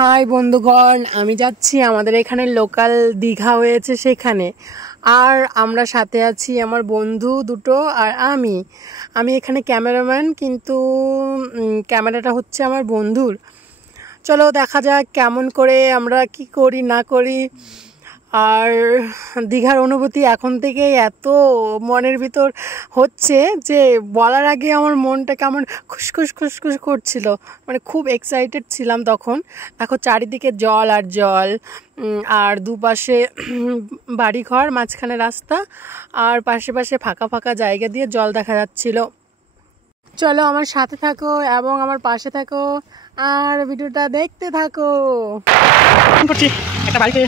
High বন্ধুগণ, আমি যাচ্ছি আমাদের এখানে লোকাল দীঘা হয়েছে সেখানে। আর আমরা সাথে আছি আমার বন্ধু দুটো আর আমি এখানে ক্যামেরাম্যান, কিন্তু ক্যামেরাটা হচ্ছে আমার বন্ধুর। চলো দেখা যাক কেমন করে আমরা কি করি না করি। আর দীঘার অনুভূতি এখন থেকে এত মনের ভিতর হচ্ছে যে বলার আগে আমার মনটা কেমন খুশখুশ খুশখুশ করছিল, মানে খুব এক্সাইটেড ছিলাম তখন। দেখো চারিদিকে জল আর জল, আর দুপাশে বাড়িঘর, মাঝখানে রাস্তা, আর পাশে পাশে ফাঁকা ফাঁকা জায়গা দিয়ে জল দেখা যাচ্ছিল। চলো আমার সাথে থাকো এবং আমার পাশে থাকো আর ভিডিওটা দেখতে থাকো। করছি একটা বাড়িতে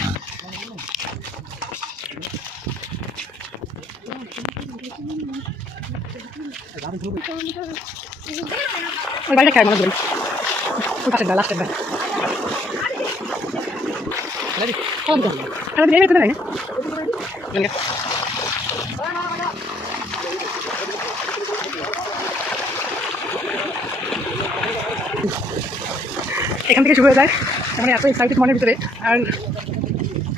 বাইরে খাই মনে করি পাশের লাস্টের এখান থেকে শুরু হয়ে যায়, মানে এত এক্সাইটেড মনের ভিতরে। আর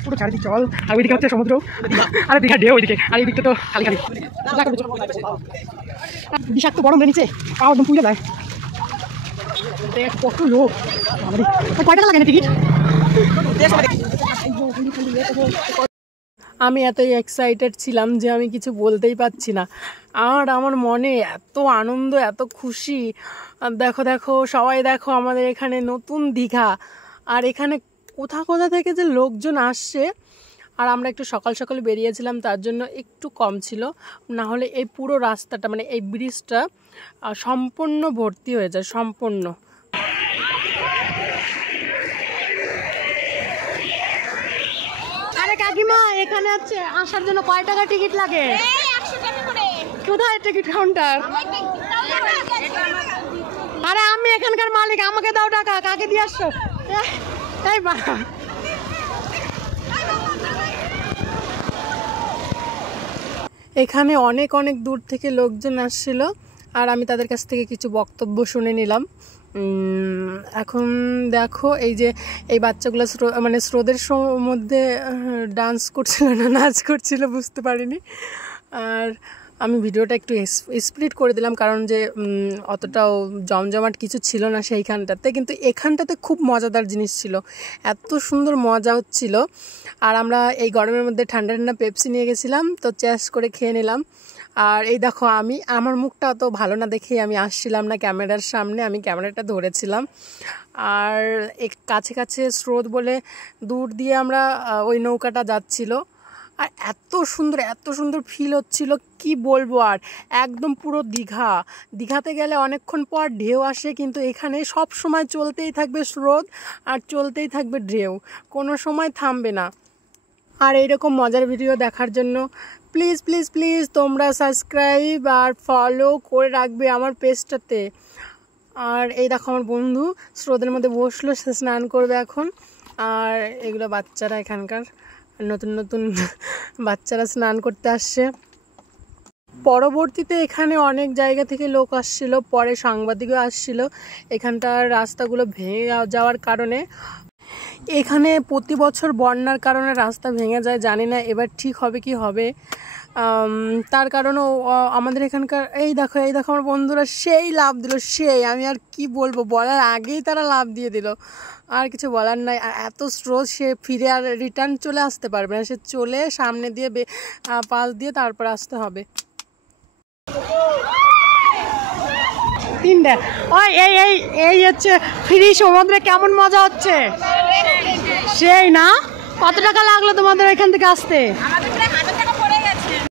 পুরো চারিদিকে জল, আর ওইদিকে হচ্ছে সমুদ্র, আর দীঘার ঢেউ ওইদিকে, আর এই দিকটা তো খালি খালি বিষাক্ত গরম নিচে পাও একদম পুড়ে যায়। কত লোক, কয় টাকা লাগে না টিকিট? আমি এতই এক্সাইটেড ছিলাম যে আমি কিছু বলতেই পারছি না। আর আমার মনে এত আনন্দ, এত খুশি। দেখো দেখো সবাই দেখো, আমাদের এখানে নতুন দীঘা, আর এখানে কোথা কোথা থেকে যে লোকজন আসছে। আর আমরা একটু সকাল সকাল বেরিয়েছিলাম, তার জন্য একটু কম ছিল, না হলে এই পুরো রাস্তাটা মানে এই ব্রিজটা সম্পূর্ণ ভর্তি হয়ে যায়, সম্পূর্ণ। আরে কাকিমা, এখানে হচ্ছে আসার জন্য কয় টাকা টিকিট লাগে? কোথায় টিকিট কাউন্টার? আরে আমি এখানকার মালিক, আমাকে দাও টাকা। কাকে দিয়ে আসছো? এই বা এখানে অনেক অনেক দূর থেকে লোকজন আসছিল, আর আমি তাদের কাছ থেকে কিছু বক্তব্য শুনে নিলাম। এখন দেখো এই যে এই বাচ্চাগুলো মানে স্রোতের মধ্যে ডান্স করছিল না নাচ করছিল বুঝতে পারিনি। আর আমি ভিডিওটা একটু স্প্লিট করে দিলাম, কারণ যে অতটাও জমজমাট কিছু ছিল না সেইখানটাতে, কিন্তু এখানটাতে খুব মজাদার জিনিস ছিল, এত সুন্দর মজা হচ্ছিল। আর আমরা এই গরমের মধ্যে ঠান্ডা ঠান্ডা পেপসি নিয়ে গেছিলাম, তো চ্যাস করে খেয়ে নিলাম। আর এই দেখো আমার মুখটা অত ভালো না দেখেই আমি আসছিলাম না ক্যামেরার সামনে, আমি ক্যামেরাটা ধরেছিলাম। আর কাছে কাছে স্রোত বলে দূর দিয়ে আমরা ওই নৌকাটা যাচ্ছিল, আর এত সুন্দর ফিল হচ্ছিল, কি বলবো। আর একদম পুরো দীঘাতে গেলে অনেকক্ষণ পর ঢেউ আসে, কিন্তু এখানে সব সময় চলতেই থাকবে স্রোত আর চলতেই থাকবে ঢেউ, কোনো সময় থামবে না। আর এইরকম মজার ভিডিও দেখার জন্য প্লিজ প্লিজ প্লিজ তোমরা সাবস্ক্রাইব আর ফলো করে রাখবে আমার পেজটাতে। আর এই দেখো আমার বন্ধু স্রোতের মধ্যে বসলো, সে স্নান করবে এখন। আর এগুলো বাচ্চারা, এখানকার নতুন নতুন বাচ্চারা স্নান করতে আসছে। পরবর্তীতে এখানে অনেক জায়গা থেকে লোক আসছিল, পরে সাংবাদিকও আসছিল। এখানটার রাস্তাগুলো ভেঙে যাওয়ার কারণে, এখানে প্রতি বছর বন্যার কারণে রাস্তা ভেঙে যায়, জানি না এবার ঠিক হবে কি হবে। তার কারণেও আমাদের এখানকার এই দেখো আমার বন্ধুরা সেই লাভ দিল, আমি আর কি বলবো, বলার আগেই তারা লাভ দিয়ে দিল, আর কিছু বলার নাই। আর এত স্রোত, সে ফিরে আর রিটার্ন চলে আসতে পারবে না, সে চলে সামনে দিয়ে পাশ দিয়ে তারপর আসতে হবে। তিনটা এই হচ্ছে ফ্রি সমুদ্রে, কেমন মজা হচ্ছে সেই না? কত টাকা লাগলো তোমাদের এখান থেকে আসতে?